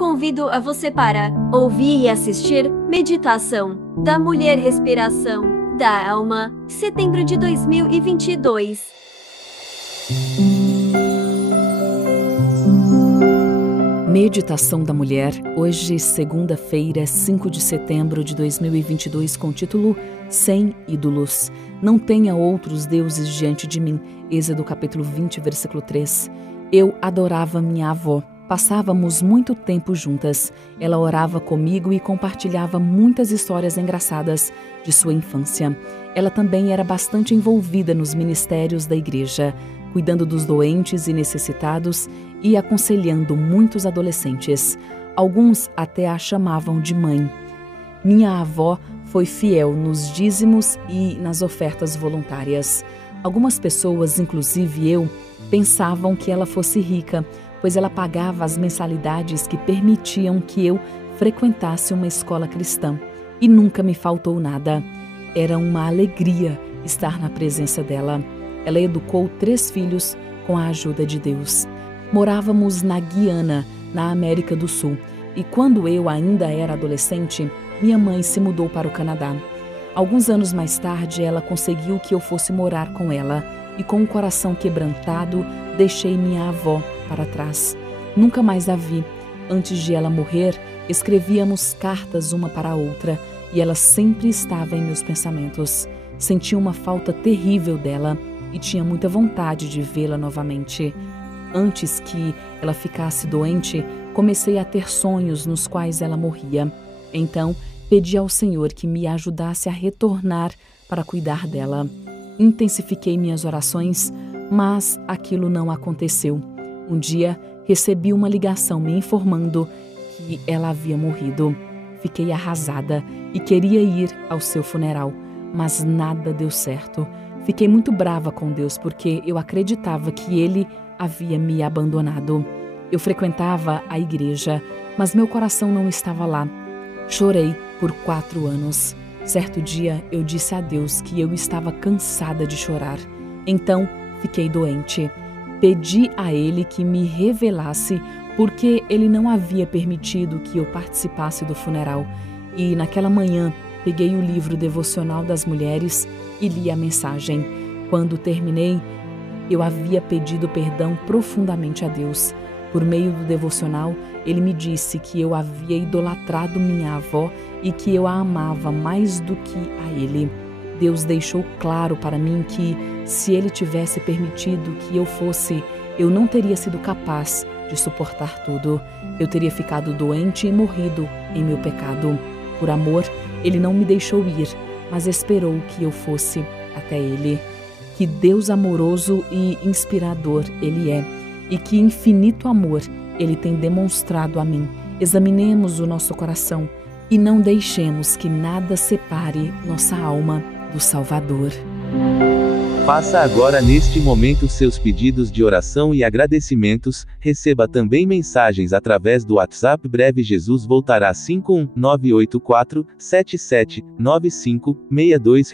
convido a você para ouvir e assistir Meditação da Mulher Respiração da Alma, setembro de 2022. Meditação da Mulher, hoje, segunda-feira, 5 de setembro de 2022, com o título Sem Ídolos. Não tenha outros deuses diante de mim. Êxodo capítulo 20, versículo 3. Eu adorava minha avó. Passávamos muito tempo juntas. Ela orava comigo e compartilhava muitas histórias engraçadas de sua infância. Ela também era bastante envolvida nos ministérios da igreja, cuidando dos doentes e necessitados e aconselhando muitos adolescentes. Alguns até a chamavam de mãe. Minha avó foi fiel nos dízimos e nas ofertas voluntárias. Algumas pessoas, inclusive eu, pensavam que ela fosse rica, pois ela pagava as mensalidades que permitiam que eu frequentasse uma escola cristã. E nunca me faltou nada. Era uma alegria estar na presença dela. Ela educou 3 filhos com a ajuda de Deus. Morávamos na Guiana, na América do Sul, e quando eu ainda era adolescente, minha mãe se mudou para o Canadá. Alguns anos mais tarde, ela conseguiu que eu fosse morar com ela, e com o coração quebrantado, deixei minha avó para trás. Nunca mais a vi. Antes de ela morrer, escrevíamos cartas uma para a outra, e ela sempre estava em meus pensamentos. Senti uma falta terrível dela, e tinha muita vontade de vê-la novamente. Antes que ela ficasse doente, comecei a ter sonhos nos quais ela morria. Então, pedi ao Senhor que me ajudasse a retornar para cuidar dela. Intensifiquei minhas orações, mas aquilo não aconteceu. Um dia, recebi uma ligação me informando que ela havia morrido. Fiquei arrasada e queria ir ao seu funeral, mas nada deu certo. Fiquei muito brava com Deus porque eu acreditava que Ele havia me abandonado. Eu frequentava a igreja, mas meu coração não estava lá. Chorei por 4 anos. Certo dia eu disse a Deus que eu estava cansada de chorar. Então fiquei doente. Pedi a Ele que me revelasse porque Ele não havia permitido que eu participasse do funeral. E naquela manhã peguei o livro devocional das mulheres e li a mensagem. Quando terminei, eu havia pedido perdão profundamente a Deus. Por meio do devocional, ele me disse que eu havia idolatrado minha avó e que eu a amava mais do que a ele. Deus deixou claro para mim que, se ele tivesse permitido que eu fosse, eu não teria sido capaz de suportar tudo. Eu teria ficado doente e morrido em meu pecado. Por amor, ele não me deixou ir, mas esperou que eu fosse até ele. Que Deus amoroso e inspirador Ele é, e que infinito amor Ele tem demonstrado a mim. Examinemos o nosso coração e não deixemos que nada separe nossa alma do Salvador. Faça agora neste momento seus pedidos de oração e agradecimentos. Receba também mensagens através do WhatsApp. Breve Jesus voltará. 51 984 77 95 62.